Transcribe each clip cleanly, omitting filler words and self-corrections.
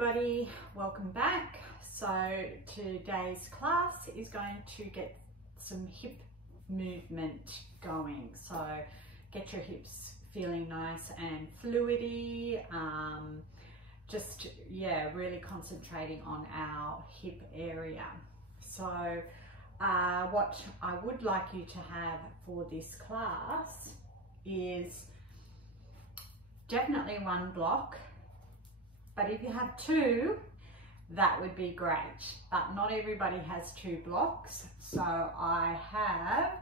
everybody, welcome back. So today's class is going to get some hip movement going. So get your hips feeling nice and fluidy. Really concentrating on our hip area. So what I would like you to have for this class is definitely one block. But if you have two, that would be great. But not everybody has two blocks. So I have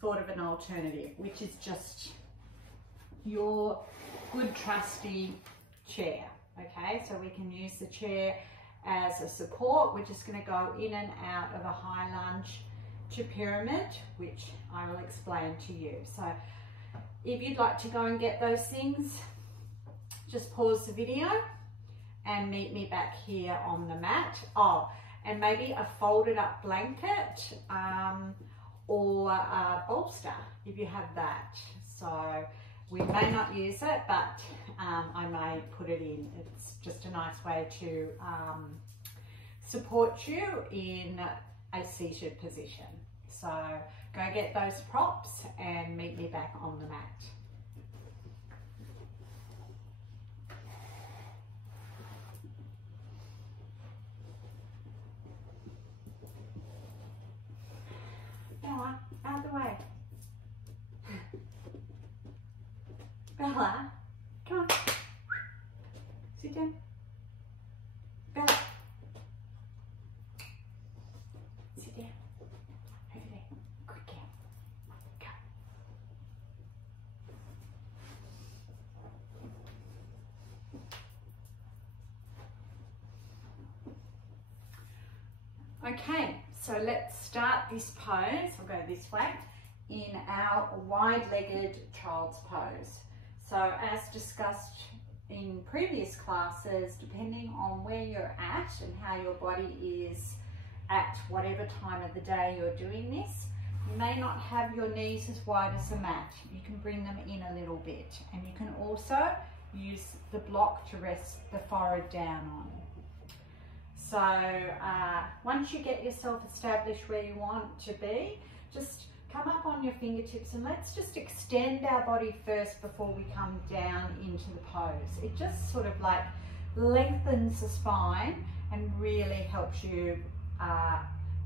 thought of an alternative, which is just your good trusty chair. Okay, so we can use the chair as a support. We're just going to go in and out of a high lunge to pyramid, which I will explain to you. So if you'd like to go and get those things, just pause the video and meet me back here on the mat. Oh, and maybe a folded up blanket or a bolster if you have that. So we may not use it, but I may put it in. It's just a nice way to support you in a seated position. So go get those props and meet me back on the mat. Bella, out of the way. Bella, come on. Sit down. Bella. Sit down. Over there. Good girl. Go. Okay. So let's start this pose, I'll go this way, in our wide-legged child's pose. So as discussed in previous classes, depending on where you're at and how your body is at whatever time of the day you're doing this, you may not have your knees as wide as the mat. You can bring them in a little bit, and you can also use the block to rest the forehead down on. So once you get yourself established where you want to be, just come up on your fingertips and let's just extend our body first before we come down into the pose. It just sort of like lengthens the spine and really helps you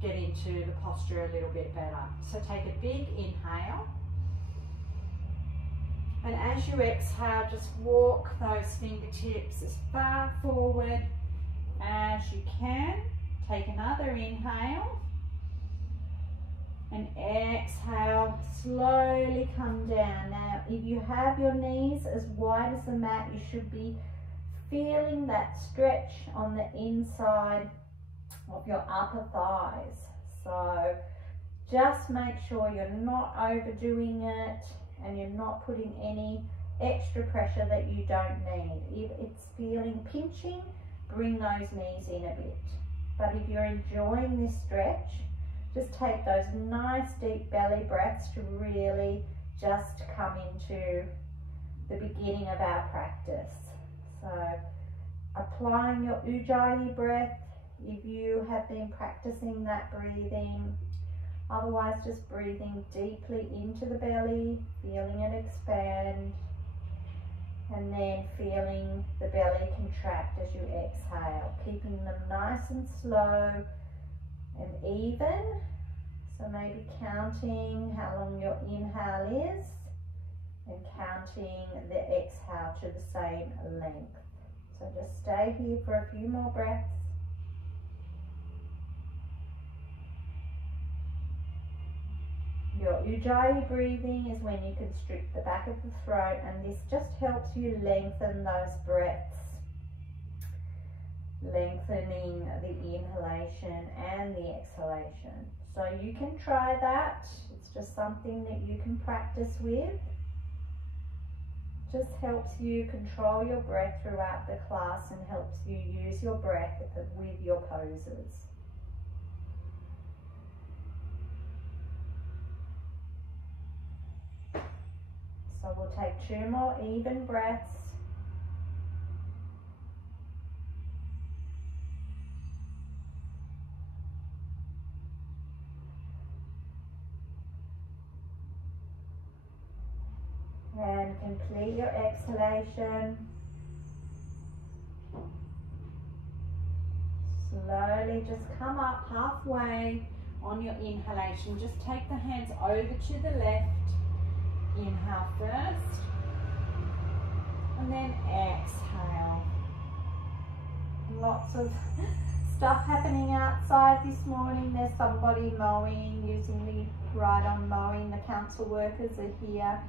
get into the posture a little bit better. So take a big inhale. And as you exhale, just walk those fingertips as far forward as you can. Take another inhale and exhale, slowly come down. Now if you have your knees as wide as the mat, you should be feeling that stretch on the inside of your upper thighs. So just make sure you're not overdoing it and you're not putting any extra pressure that you don't need. If it's feeling pinching, bring those knees in a bit. But if you're enjoying this stretch, just take those nice deep belly breaths to really just come into the beginning of our practice. So applying your Ujjayi breath if you have been practicing that breathing. Otherwise, just breathing deeply into the belly, feeling it expand, and then feeling the belly contract as you exhale, keeping them nice and slow and even. So maybe counting how long your inhale is and counting the exhale to the same length. So just stay here for a few more breaths. Your Ujjayi breathing is when you constrict the back of the throat, and this just helps you lengthen those breaths, lengthening the inhalation and the exhalation. So you can try that. It's just something that you can practice with. Just helps you control your breath throughout the class and helps you use your breath with your poses. So we'll take 2 more even breaths. And complete your exhalation. Slowly just come up halfway on your inhalation. Just take the hands over to the left. Inhale first. And then exhale. Lots of stuff happening outside this morning. There's somebody mowing, using the ride-on mowing. The council workers are here.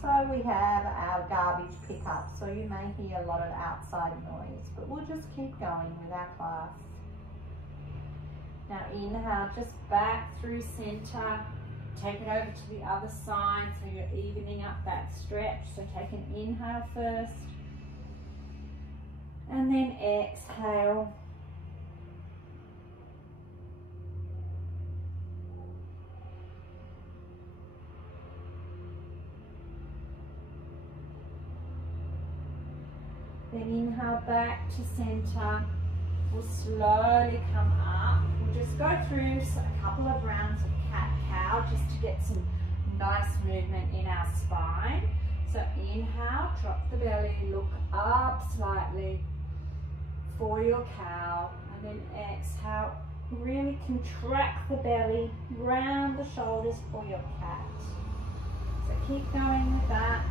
So we have our garbage pickup. So you may hear a lot of outside noise, but we'll just keep going with our class. Now inhale, just back through center. Take it over to the other side, so you're evening up that stretch. So take an inhale first, and then exhale. Then inhale back to center. We'll slowly come up. We'll just go through a couple of rounds of cat-cow just to get some nice movement in our spine. So inhale, drop the belly, look up slightly for your cow, and then exhale, really contract the belly, round the shoulders for your cat. So keep going with that.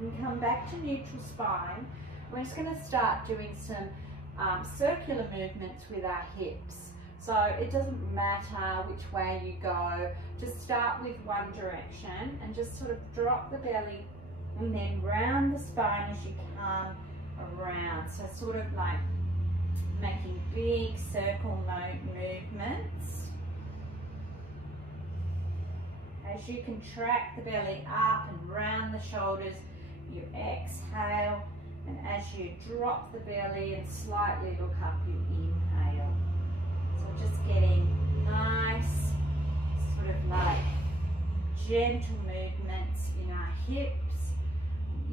And come back to neutral spine. We're just going to start doing some circular movements with our hips. So it doesn't matter which way you go, just start with one direction and just sort of drop the belly and then round the spine as you come around. So sort of like making big circle movements. As you contract the belly up and round the shoulders, you exhale, and as you drop the belly and slightly look up, you inhale. So just getting nice, sort of like gentle movements in our hips,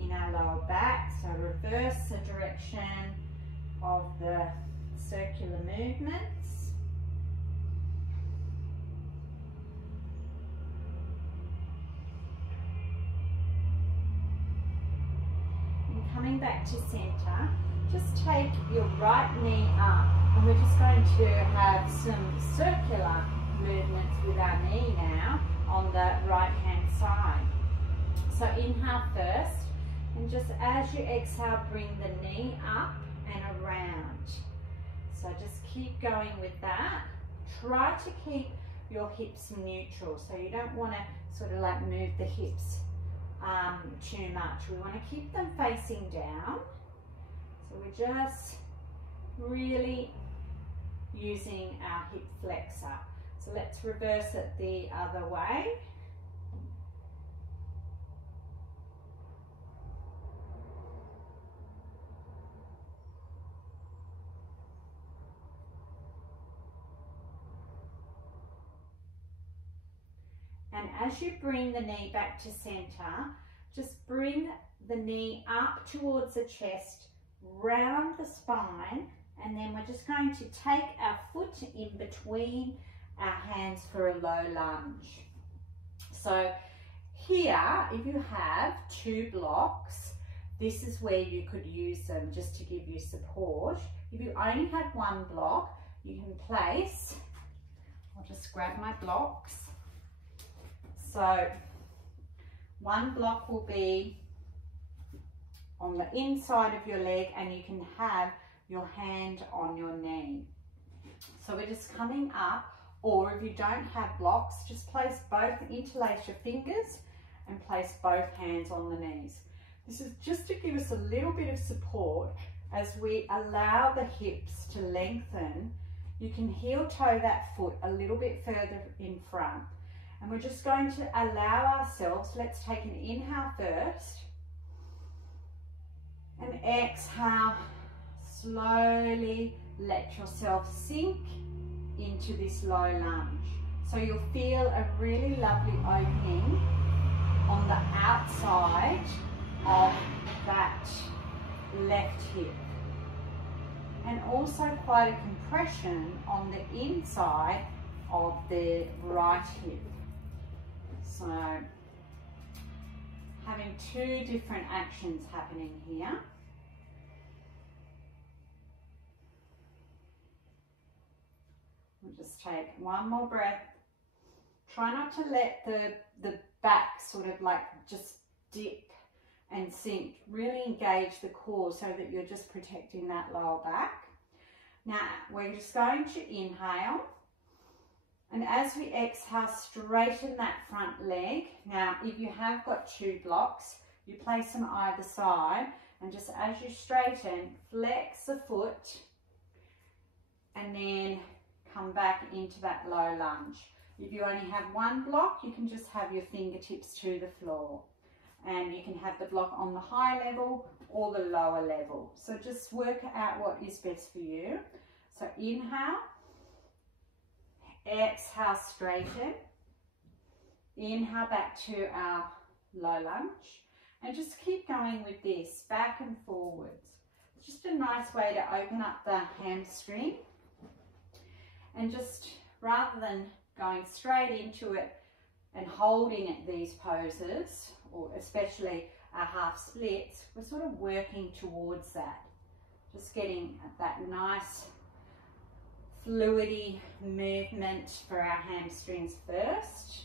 in our lower back. So reverse the direction of the circular movements. Coming back to center, just take your right knee up, and we're just going to have some circular movements with our knee now on the right hand side. So inhale first, and just as you exhale, bring the knee up and around. So just keep going with that. Try to keep your hips neutral, so you don't want to sort of like move the hips too much. We want to keep them facing down. So we're just really using our hip flexor. So let's reverse it the other way. And as you bring the knee back to center, just bring the knee up towards the chest, round the spine, and then we're just going to take our foot in between our hands for a low lunge. So here, if you have 2 blocks, this is where you could use them just to give you support. If you only have 1 block, you can place, I'll just grab my blocks. So 1 block will be on the inside of your leg, and you can have your hand on your knee. So we're just coming up, or if you don't have blocks, just place both, interlace your fingers and place both hands on the knees. This is just to give us a little bit of support as we allow the hips to lengthen. You can heel toe that foot a little bit further in front. And we're just going to allow ourselves, let's take an inhale first, and exhale, slowly let yourself sink into this low lunge. So you'll feel a really lovely opening on the outside of that left hip, and also quite a compression on the inside of the right hip. So having two different actions happening here. We'll just take one more breath. Try not to let the back sort of like just dip and sink. Really engage the core so that you're just protecting that lower back. Now we're just going to inhale, and as we exhale, straighten that front leg. Now if you have got two blocks, you place them either side, and just as you straighten, flex the foot and then come back into that low lunge. If you only have one block, you can just have your fingertips to the floor, and you can have the block on the high level or the lower level. So just work out what is best for you. So inhale, exhale, straighten, inhale back to our low lunge, and just keep going with this, back and forwards. It's just a nice way to open up the hamstring, and just rather than going straight into it and holding at these poses, or especially our half splits, we're sort of working towards that. Just getting that nice fluidy movement for our hamstrings first.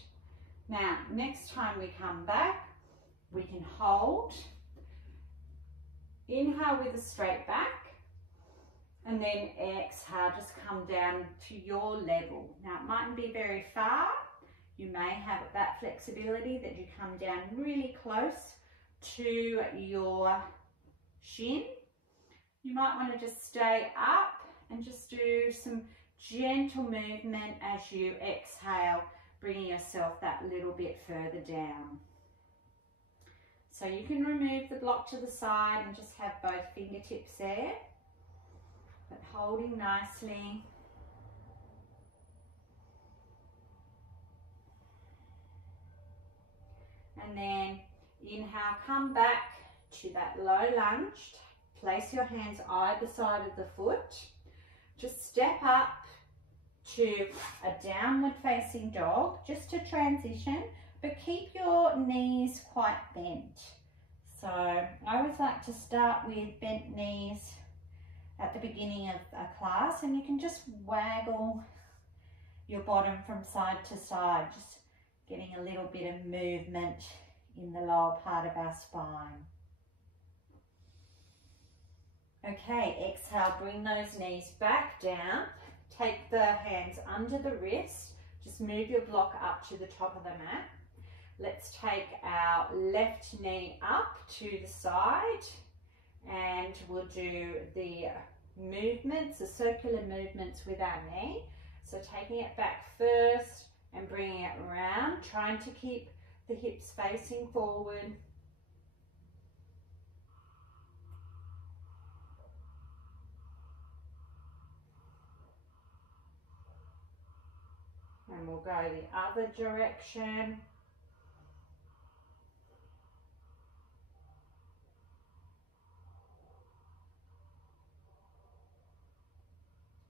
Now, next time we come back, we can hold. Inhale with a straight back, and then exhale, just come down to your level. Now, it mightn't be very far. You may have that flexibility that you come down really close to your shin. You might want to just stay up and just do some gentle movement as you exhale, bringing yourself that little bit further down. So you can remove the block to the side and just have both fingertips there, but holding nicely. And then inhale, come back to that low lunge. Place your hands either side of the foot. Just step up to a downward facing dog, just to transition, but keep your knees quite bent. So I always like to start with bent knees at the beginning of a class, and you can just waggle your bottom from side to side, just getting a little bit of movement in the lower part of our spine. Okay, exhale, bring those knees back down. Take the hands under the wrist. Just move your block up to the top of the mat. Let's take our left knee up to the side, and we'll do the movements, the circular movements with our knee. So taking it back first and bringing it around, trying to keep the hips facing forward. And we'll go the other direction.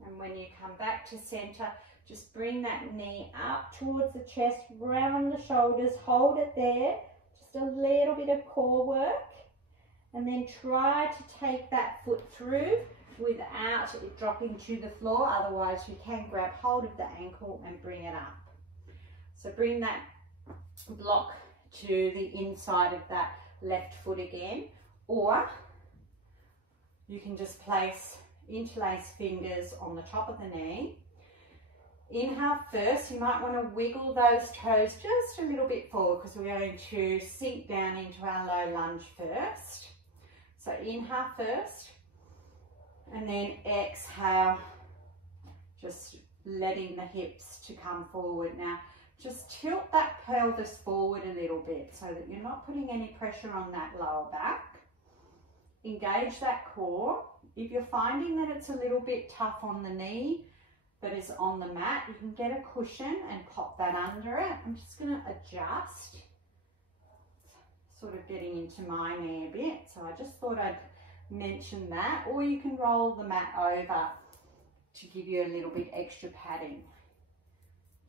And when you come back to center, just bring that knee up towards the chest, round the shoulders, hold it there, just a little bit of core work, and then try to take that foot through without it dropping to the floor. Otherwise you can grab hold of the ankle and bring it up. So bring that block to the inside of that left foot again, or you can just place interlace fingers on the top of the knee. Inhale first. You might want to wiggle those toes just a little bit forward because we're going to sink down into our low lunge first. So inhale first, and then exhale, just letting the hips to come forward. Now just tilt that pelvis forward a little bit so that you're not putting any pressure on that lower back. Engage that core. If you're finding that it's a little bit tough on the knee, that is on the mat. You can get a cushion and pop that under it. I'm just going to adjust, sort of getting into my knee a bit. So I just thought I'd mention that. Or you can roll the mat over to give you a little bit extra padding.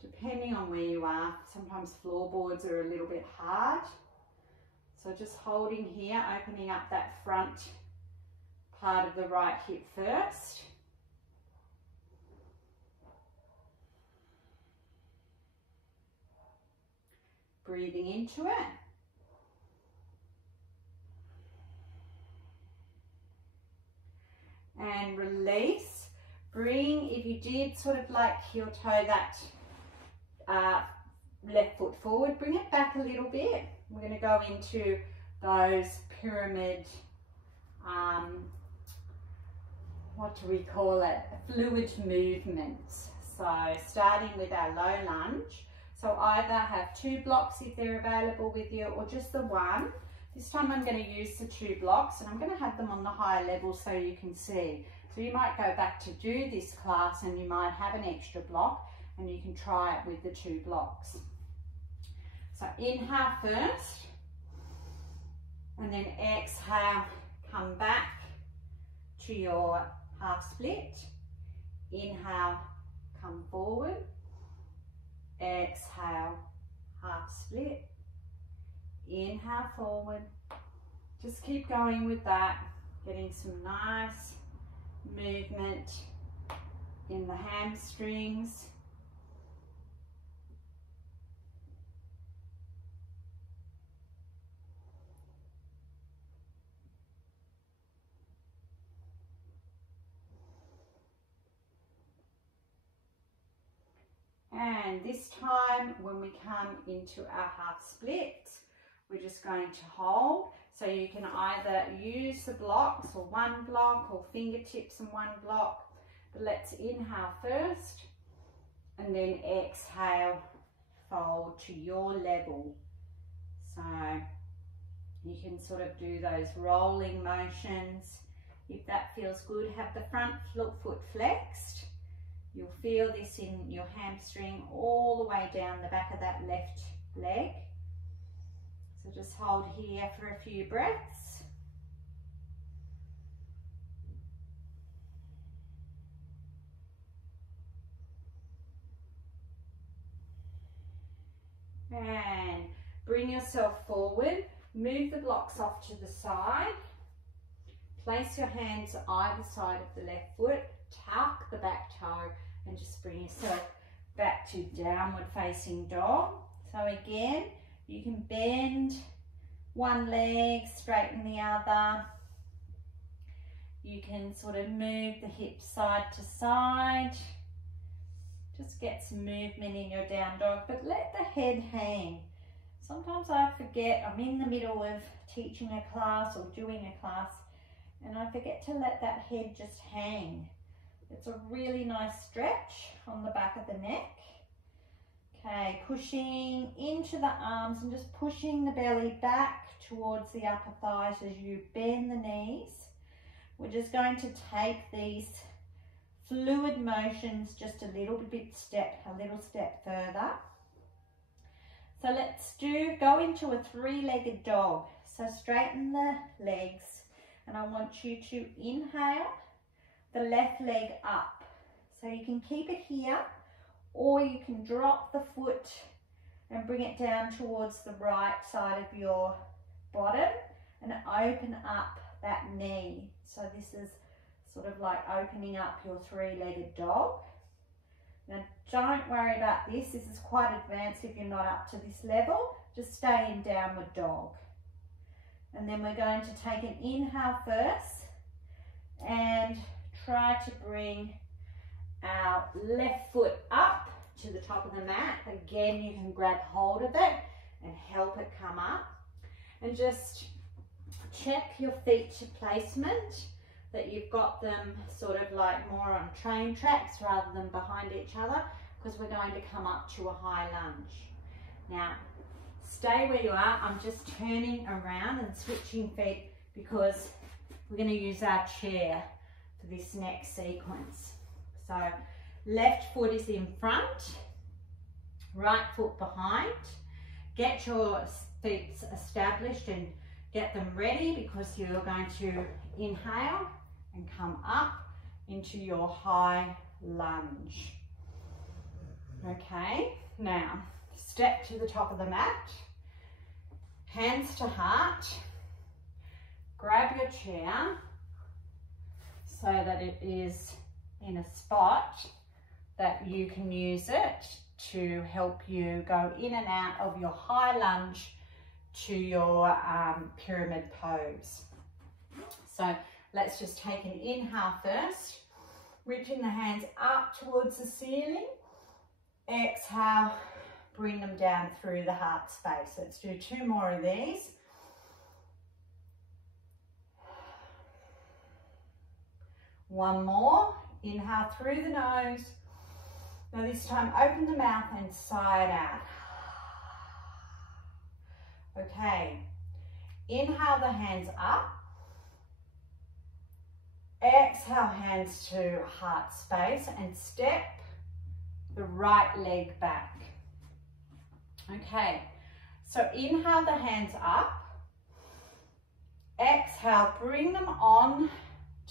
Depending on where you are, sometimes floorboards are a little bit hard. So just holding here, opening up that front part of the right hip first. Breathing into it. And release. Bring, if you did sort of like heel toe that left foot forward, bring it back a little bit. We're going to go into those pyramid, what do we call it? Fluid movements. So starting with our low lunge. So either have 2 blocks if they're available with you, or just the one. This time I'm going to use the 2 blocks, and I'm going to have them on the higher level so you can see. So you might go back to do this class and you might have an extra block, and you can try it with the 2 blocks. So inhale first, and then exhale, come back to your half split. Inhale, come forward. Exhale, half split. Inhale forward. Just keep going with that, getting some nice movement in the hamstrings. And this time, when we come into our half split, we're just going to hold. So you can either use the blocks, or 1 block, or fingertips and 1 block. But let's inhale first, and then exhale, fold to your level. So you can sort of do those rolling motions. If that feels good, have the front foot flexed. You'll feel this in your hamstring all the way down the back of that left leg. So just hold here for a few breaths. And bring yourself forward. Move the blocks off to the side. Place your hands either side of the left foot. Tuck the back toe and just bring yourself back to downward facing dog. So again, you can bend one leg, straighten the other. You can sort of move the hips side to side. Just get some movement in your down dog, but let the head hang. Sometimes I forget, I'm in the middle of teaching a class or doing a class, and I forget to let that head just hang. It's a really nice stretch on the back of the neck. Okay, pushing into the arms and just pushing the belly back towards the upper thighs as you bend the knees. We're just going to take these fluid motions just a little step further. So let's go into a 3-legged dog. So straighten the legs, and I want you to inhale the left leg up. So you can keep it here, or you can drop the foot and bring it down towards the right side of your bottom and open up that knee. So this is sort of like opening up your 3-legged dog. Now don't worry about this. This is quite advanced if you're not up to this level. Just stay in downward dog. And then we're going to take an inhale first and try to bring our left foot up to the top of the mat. Again, you can grab hold of it and help it come up. And just check your feet to placement, that you've got them sort of like more on train tracks rather than behind each other, because we're going to come up to a high lunge. Now, stay where you are. I'm just turning around and switching feet because we're going to use our chair for this next sequence. So Left foot is in front, right foot behind. Get your feet established and get them ready, because you're going to inhale and come up into your high lunge. Okay, now step to the top of the mat, hands to heart, grab your chair so that it is in a spot that you can use it to help you go in and out of your high lunge to your pyramid pose. So let's just take an inhale first, reaching the hands up towards the ceiling. Exhale, bring them down through the heart space. Let's do 2 more of these. One more. Inhale through the nose. Now this time open the mouth and sigh it out. Okay. Inhale the hands up. Exhale, hands to heart space, and step the right leg back. Okay, so inhale the hands up. Exhale, bring them on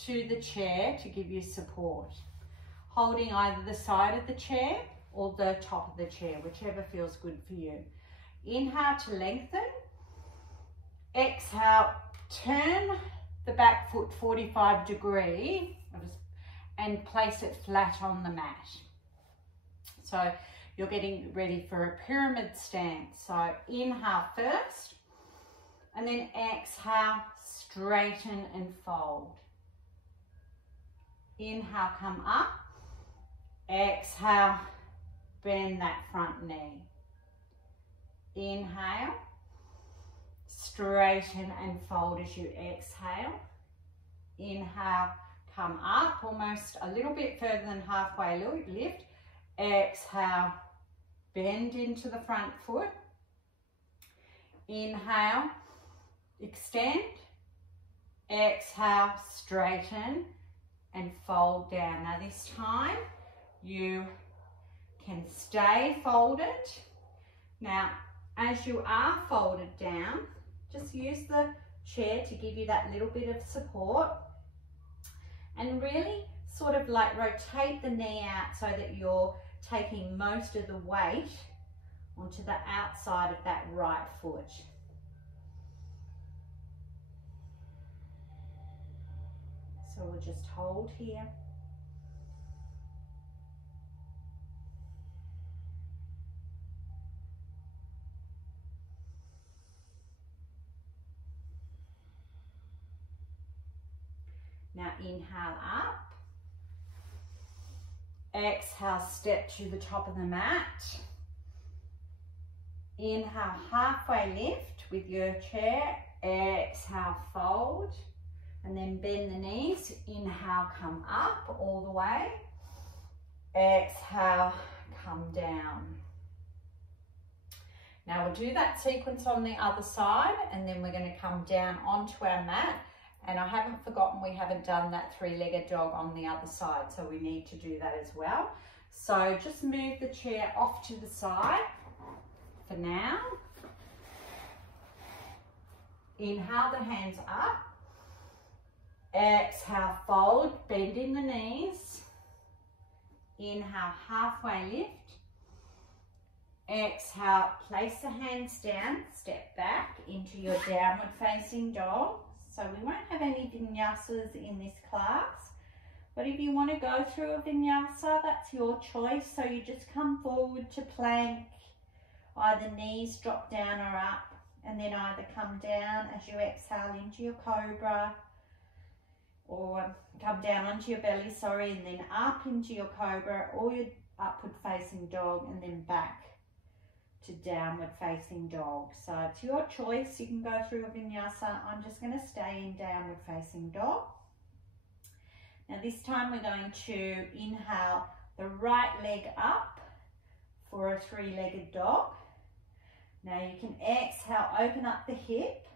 to the chair to give you support. Holding either the side of the chair or the top of the chair, whichever feels good for you. Inhale to lengthen. Exhale, turn the back foot 45 degrees and place it flat on the mat. So you're getting ready for a pyramid stance. So inhale first, and then exhale, straighten and fold. Inhale, come up. Exhale, bend that front knee. Inhale, straighten and fold as you exhale. Inhale, come up, almost a little bit further than halfway lift. Exhale, bend into the front foot. Inhale, extend. Exhale, straighten and fold down. Now this time you can stay folded. Now as you are folded down, just use the chair to give you that little bit of support, and really sort of like rotate the knee out so that you're taking most of the weight onto the outside of that right foot. So we'll just hold here. Now inhale up. Exhale, step to the top of the mat. Inhale, halfway lift with your chair. Exhale, fold. And then bend the knees. Inhale, come up all the way. Exhale, come down. Now we'll do that sequence on the other side, and then we're going to come down onto our mat. And I haven't forgotten, we haven't done that 3-legged dog on the other side, so we need to do that as well. So just move the chair off to the side for now. Inhale the hands up. Exhale, fold, bending the knees. Inhale, halfway lift. Exhale, place the hands down, step back into your downward facing dog. So we won't have any vinyasas in this class, but if you want to go through a vinyasa, that's your choice. So you just come forward to plank, either knees drop down or up, and then either come down as you exhale into your cobra, or come down onto your belly, and then up into your cobra or your upward facing dog, and then back to downward facing dog. So it's your choice. You can go through a vinyasa. I'm just going to stay in downward facing dog. Now this time we're going to inhale the right leg up for a 3-legged dog. Now you can exhale, open up the hip.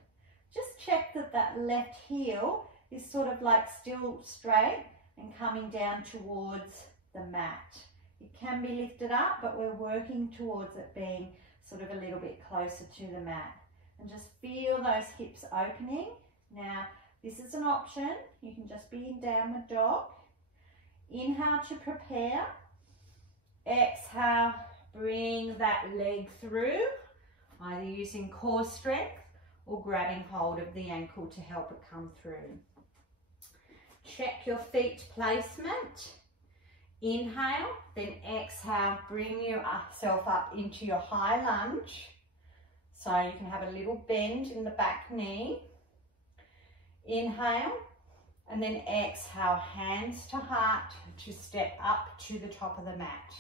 Just check that that left heel is sort of like still straight and coming down towards the mat. It can be lifted up, but we're working towards it being sort of a little bit closer to the mat. And just feel those hips opening. Now, this is an option. You can just be in downward dog. Inhale to prepare. Exhale, bring that leg through, either using core strength or grabbing hold of the ankle to help it come through. Check your feet placement. Inhale, then exhale, bring yourself up into your high lunge. So you can have a little bend in the back knee. Inhale, and then exhale, hands to heart to step up to the top of the mat.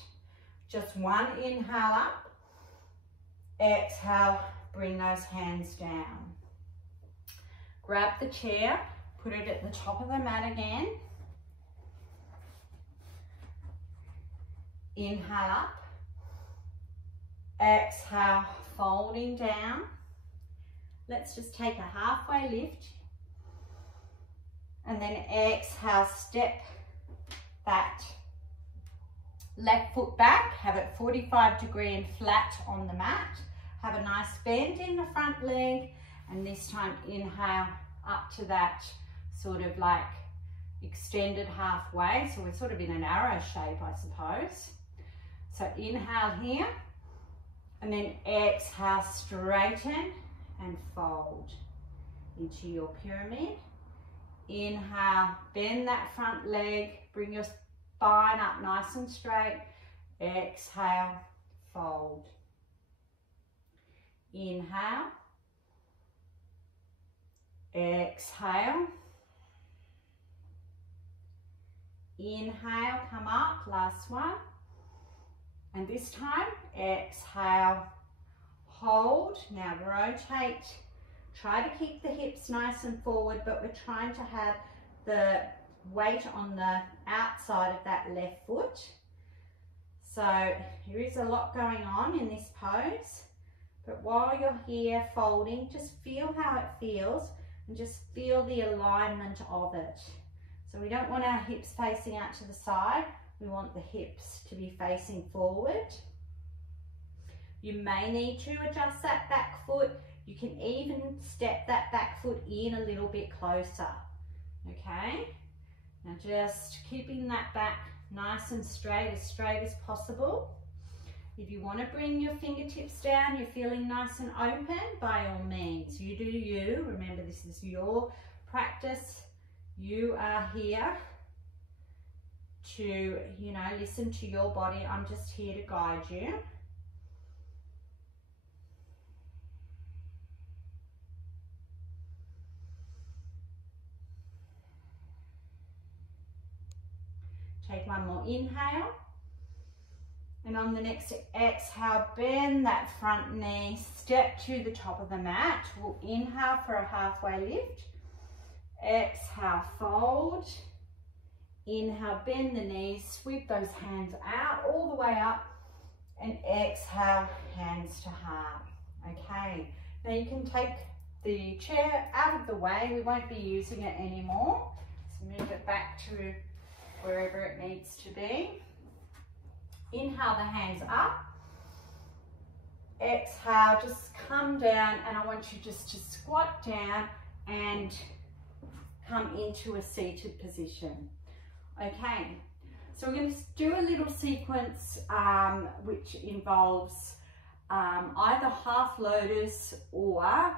Just one inhale up, exhale, bring those hands down. Grab the chair, put it at the top of the mat again. Inhale up, exhale, folding down. Let's just take a halfway lift. And then exhale, step that left foot back, have it 45-degree and flat on the mat. Have a nice bend in the front leg, and this time inhale up to that sort of like extended halfway. So we're sort of in an arrow shape, I suppose. So inhale here, and then exhale, straighten and fold into your pyramid. Inhale, bend that front leg, bring your spine up nice and straight. Exhale, fold. Inhale. Exhale. Inhale, come up, last one. And this time, exhale, hold. Now rotate. Try to keep the hips nice and forward, but we're trying to have the weight on the outside of that left foot. So there is a lot going on in this pose, but while you're here folding, just feel how it feels and just feel the alignment of it. So we don't want our hips facing out to the side, we want the hips to be facing forward. You may need to adjust that back foot. You can even step that back foot in a little bit closer, okay? Now just keeping that back nice and straight as possible. If you want to bring your fingertips down, you're feeling nice and open, by all means, you do you. Remember, this is your practice. You are here to, listen to your body. I'm just here to guide you. Take one more inhale, and on the next exhale, bend that front knee, step to the top of the mat. We'll inhale for a halfway lift, exhale, fold, inhale, bend the knees, sweep those hands out all the way up, and exhale, hands to heart. Okay, now you can take the chair out of the way. We won't be using it anymore, so move it back to wherever it needs to be. Inhale the hands up. Exhale, just come down, and I want you just to squat down and come into a seated position. Okay, so we're going to do a little sequence which involves either half lotus or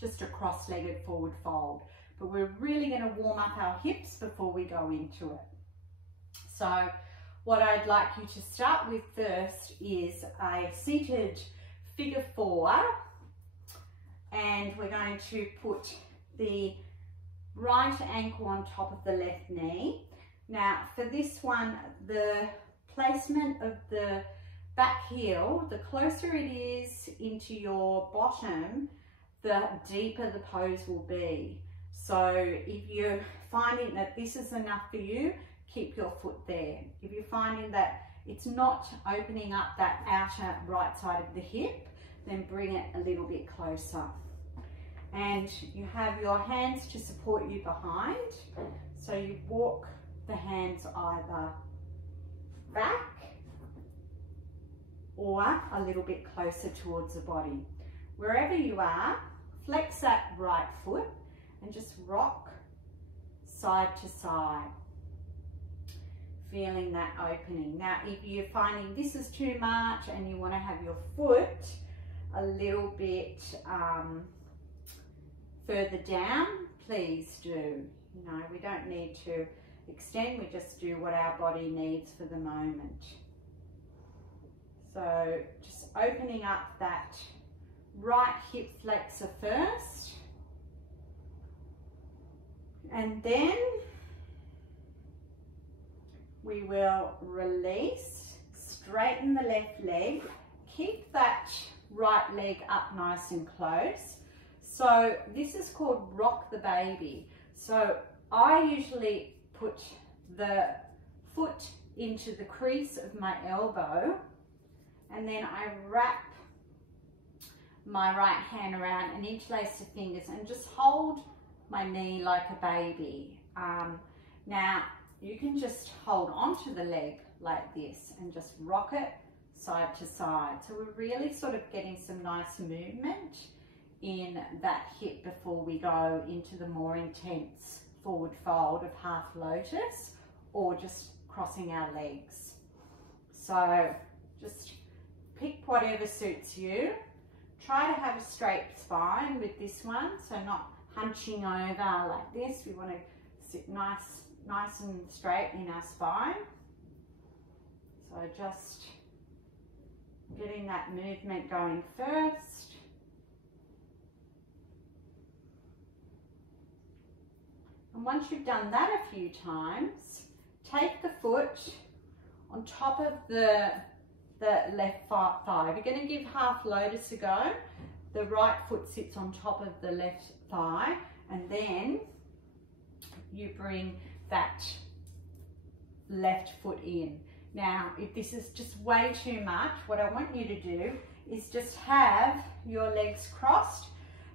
just a cross-legged forward fold. But we're really going to warm up our hips before we go into it. So what I'd like you to start with first is a seated figure 4, and we're going to put the right ankle on top of the left knee. Now for this one, the placement of the back heel, the closer it is into your bottom, the deeper the pose will be. So if you're finding that this is enough for you, keep your foot there. If you're finding that it's not opening up that outer right side of the hip, then bring it a little bit closer. And you have your hands to support you behind. So you walk the hands either back or a little bit closer towards the body. Wherever you are, flex that right foot and just rock side to side, feeling that opening. Now, if you're finding this is too much and you want to have your foot a little bit further down, please do. You know, we don't need to extend, we just do what our body needs for the moment. So just opening up that right hip flexor first, and then we will release, straighten the left leg, keep that right leg up nice and close. So this is called rock the baby. So I usually put the foot into the crease of my elbow, and then I wrap my right hand around and interlace the fingers and just hold my knee like a baby. Now you can just hold onto the leg like this and just rock it side to side. So we're really sort of getting some nice movement in that hip before we go into the more intense forward fold of half lotus or just crossing our legs. So just pick whatever suits you. Try to have a straight spine with this one, so not hunching over like this. We want to sit nice and straight in our spine. So just getting that movement going first. And once you've done that a few times, take the foot on top of the left thigh. We're going to give half lotus a go. The right foot sits on top of the left thigh, and then you bring that left foot in. Now, if this is just way too much, what I want you to do is just have your legs crossed,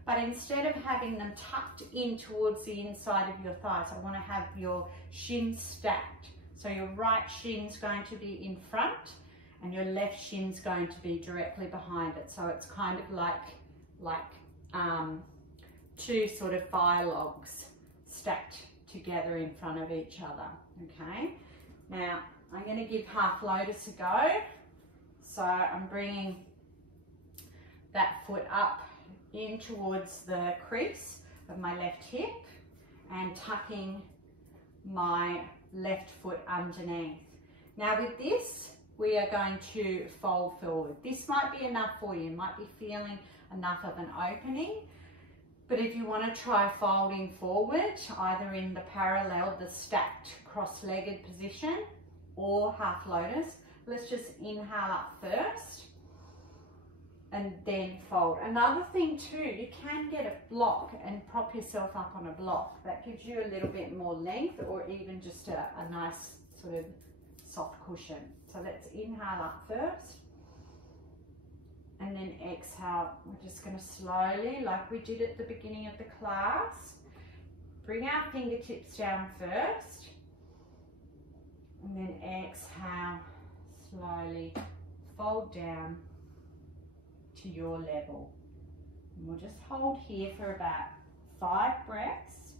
but instead of having them tucked in towards the inside of your thighs, I want to have your shins stacked. So your right shin's going to be in front and your left shin's going to be directly behind it. So it's kind of like two sort of fire logs stacked together in front of each other, okay? Now, I'm going to give half lotus a go. So I'm bringing that foot up in towards the crease of my left hip and tucking my left foot underneath. Now with this, we are going to fold forward. This might be enough for you, might be feeling enough of an opening, but if you want to try folding forward, either in the parallel, the stacked cross-legged position, or half lotus, let's just inhale up first and then fold. Another thing too, you can get a block and prop yourself up on a block. That gives you a little bit more length, or even just a nice sort of soft cushion. So let's inhale up first and then exhale. We're just going to slowly, like we did at the beginning of the class, bring our fingertips down first and then exhale, slowly fold down to your level. And we'll just hold here for about 5 breaths.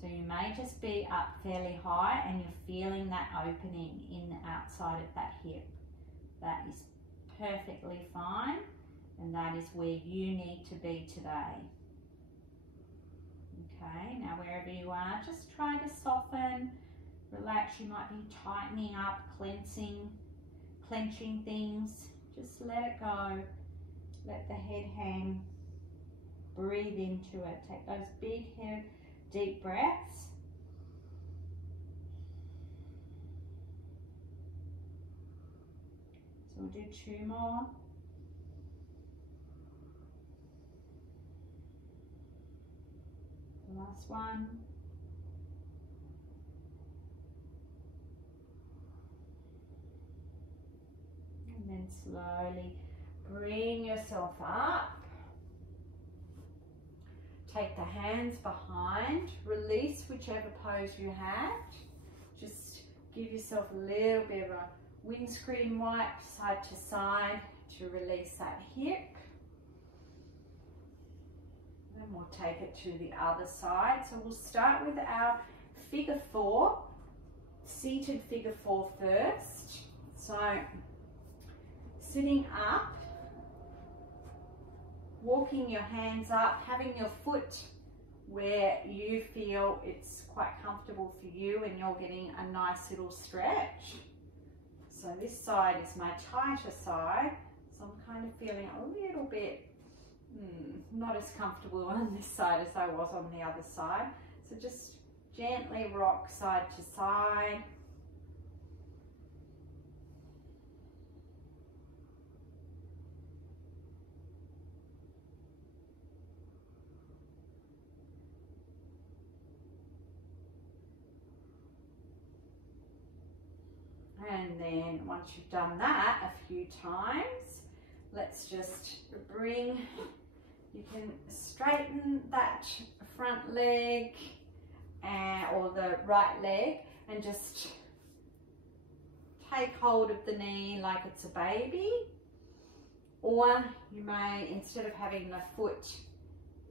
So you may just be up fairly high and you're feeling that opening in the outside of that hip. That is perfectly fine, and that is where you need to be today. Okay, now wherever you are, just try to soften, relax. You might be tightening up, clenching things. Just let it go. Let the head hang. Breathe into it. Take those big, deep breaths. So we'll do 2 more. The last one. And then slowly bring yourself up. Take the hands behind, release with whichever pose you had. Just give yourself a little bit of a windscreen wipe side to side to release that hip. Then we'll take it to the other side. So we'll start with our figure 4, seated figure 4 first. So sitting up, walking your hands up, having your foot where you feel it's quite comfortable for you and you're getting a nice little stretch. So this side is my tighter side, so I'm kind of feeling a little bit not as comfortable on this side as I was on the other side. So just gently rock side to side. And then once you've done that a few times, let's just bring, you can straighten that front leg or the right leg and just take hold of the knee like it's a baby. Or you may, instead of having the foot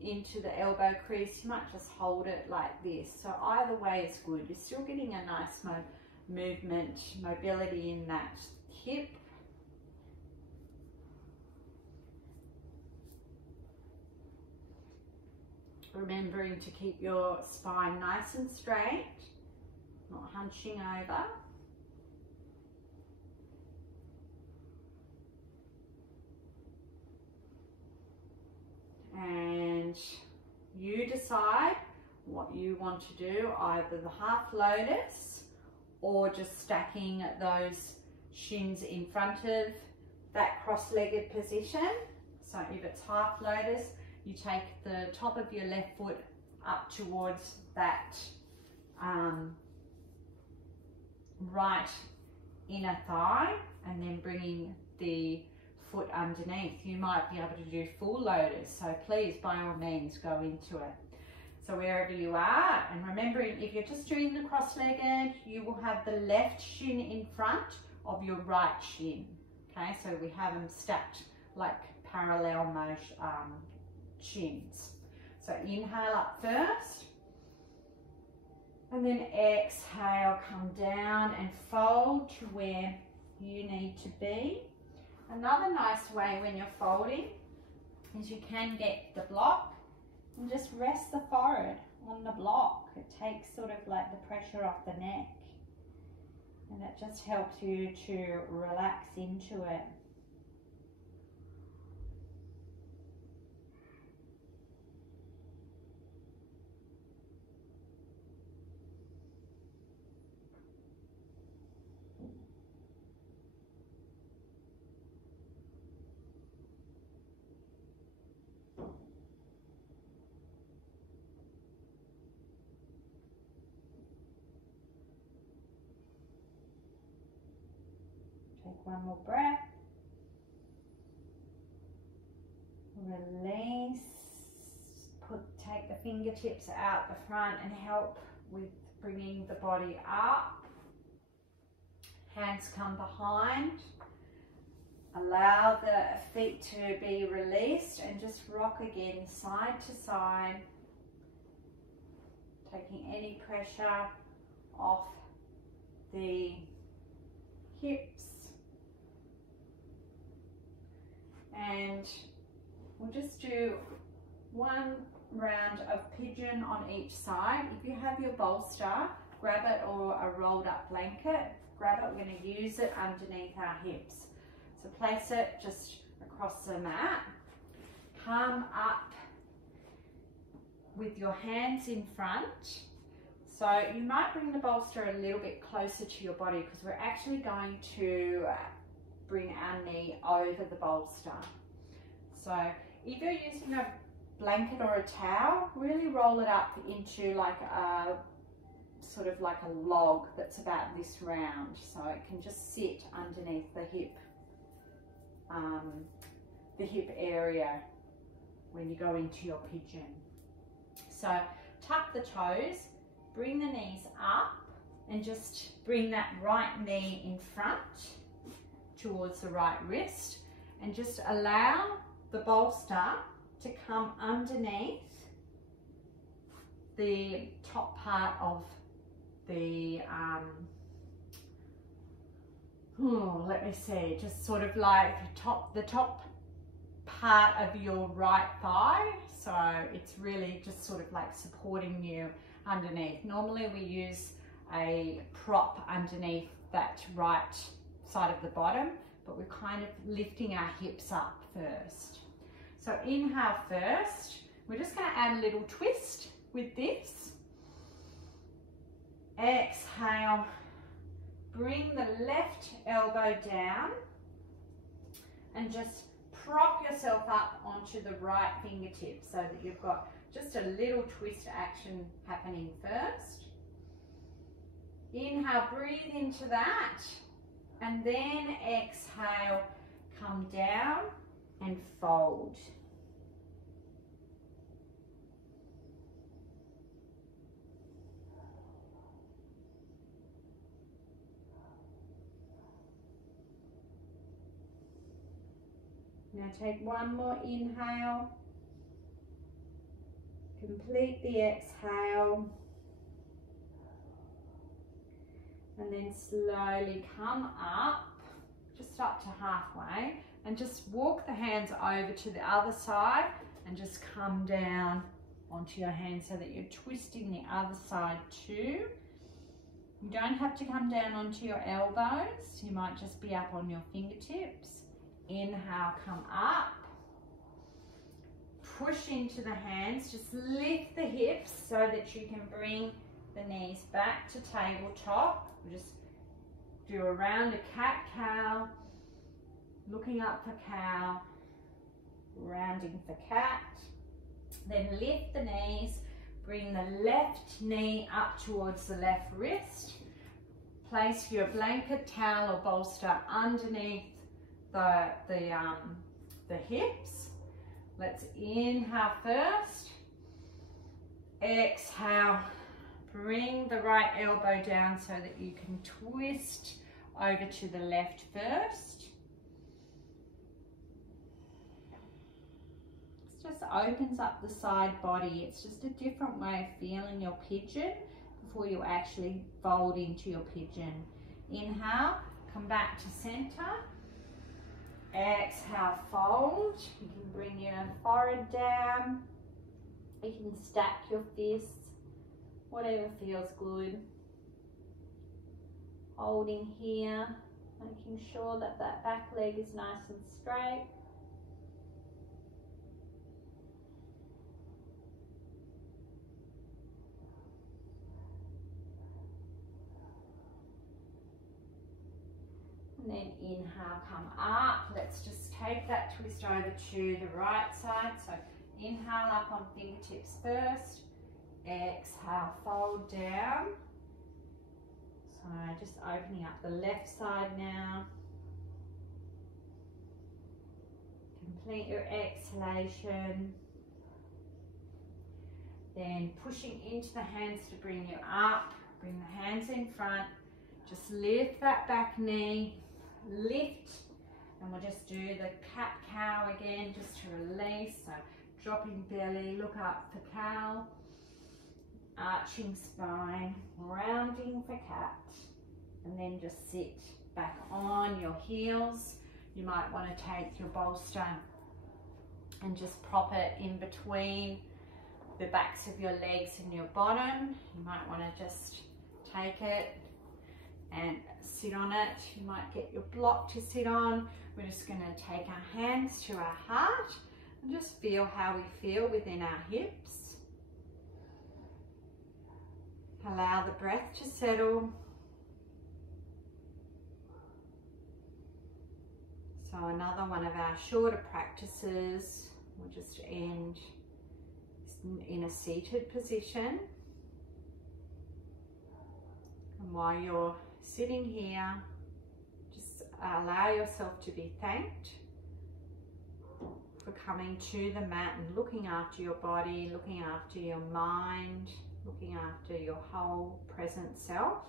into the elbow crease, you might just hold it like this. So either way is good. You're still getting a nice movement, mobility in that hip. Remembering to keep your spine nice and straight, not hunching over. And you decide what you want to do, either the half lotus or just stacking those shins in front of that cross-legged position. So if it's half lotus, you take the top of your left foot up towards that right inner thigh and then bringing the foot underneath. You might be able to do full lotus, so please by all means go into it. So wherever you are, and remembering if you're just doing the cross-legged, you will have the left shin in front of your right shin. Okay, so we have them stacked like parallel motion shins. So inhale up first, and then exhale, come down and fold to where you need to be. Another nice way when you're folding is you can get the block and just rest the forehead on the block. It takes sort of like the pressure off the neck, and it just helps you to relax into it. Take one more breath. Release. Take the fingertips out the front and help with bringing the body up. Hands come behind. Allow the feet to be released and just rock again side to side, taking any pressure off the hips. And we'll just do one round of pigeon on each side. If you have your bolster, grab it, or a rolled up blanket, grab it. We're going to use it underneath our hips. So place it just across the mat. Come up with your hands in front. So you might bring the bolster a little bit closer to your body because we're actually going to bring our knee over the bolster. So if you're using a blanket or a towel, really roll it up into like a sort of like a log that's about this round, so it can just sit underneath the hip area when you go into your pigeon. So tuck the toes bring the knees up and just bring that right knee in front towards the right wrist, and just allow the bolster to come underneath the top part of the, let me see, just sort of like the top part of your right thigh. So it's really just sort of like supporting you underneath. Normally we use a prop underneath that right side of the bottom, but we're kind of lifting our hips up first. So inhale first. We're just going to add a little twist with this. Exhale. Bring the left elbow down and just prop yourself up onto the right fingertip so that you've got just a little twist action happening first. Inhale, breathe into that, and then exhale, come down and fold. Now take one more inhale, complete the exhale, and then slowly come up, just up to halfway, and just walk the hands over to the other side and just come down onto your hands so that you're twisting the other side too. You don't have to come down onto your elbows, you might just be up on your fingertips. Inhale, come up, push into the hands, just lift the hips so that you can bring the knees back to tabletop. We'll just do a round of cat-cow, looking up for cow, rounding for cat. Then lift the knees, bring the left knee up towards the left wrist. Place your blanket, towel or bolster underneath the hips. Let's inhale first. Exhale. Bring the right elbow down so that you can twist over to the left first. This just opens up the side body. It's just a different way of feeling your pigeon before you actually fold into your pigeon. Inhale, come back to center. Exhale, fold. You can bring your forehead down. You can stack your fists, whatever feels good. Holding here, making sure that that back leg is nice and straight. And then inhale, come up. Let's just take that twist over to the right side. So inhale up on fingertips first. Exhale, fold down. So just opening up the left side now. Complete your exhalation. Then pushing into the hands to bring you up. Bring the hands in front. Just lift that back knee. Lift, and we'll just do the cat-cow again just to release. So dropping belly, look up for cow, arching spine, rounding for cat, and then just sit back on your heels. You might want to take your bolster and just prop it in between the backs of your legs and your bottom. You might want to just take it and sit on it. You might get your block to sit on. We're just going to take our hands to our heart and just feel how we feel within our hips. Allow the breath to settle. So another one of our shorter practices. We'll just end in a seated position. And while you're sitting here, just allow yourself to be thanked for coming to the mat and looking after your body, looking after your mind, looking after your whole present self.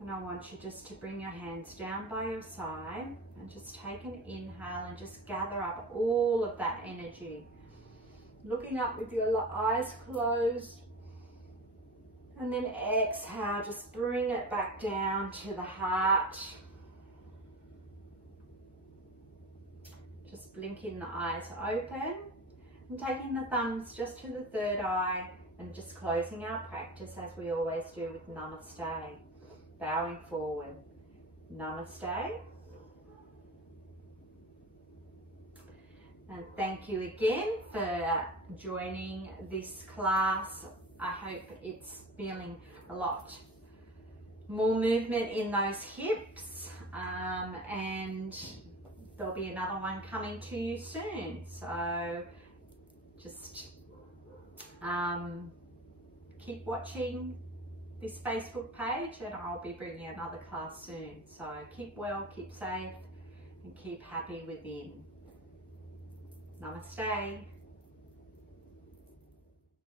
And I want you just to bring your hands down by your side and just take an inhale and just gather up all of that energy. Looking up with your eyes closed. And then exhale, just bring it back down to the heart. Just blinking the eyes open and taking the thumbs just to the third eye and just closing our practice as we always do with Namaste. Bowing forward. Namaste. And thank you again for joining this class. I hope it's feeling a lot more movement in those hips, and there'll be another one coming to you soon. So just keep watching this Facebook page and I'll be bringing another class soon. So keep well, keep safe, and keep happy within. Namaste.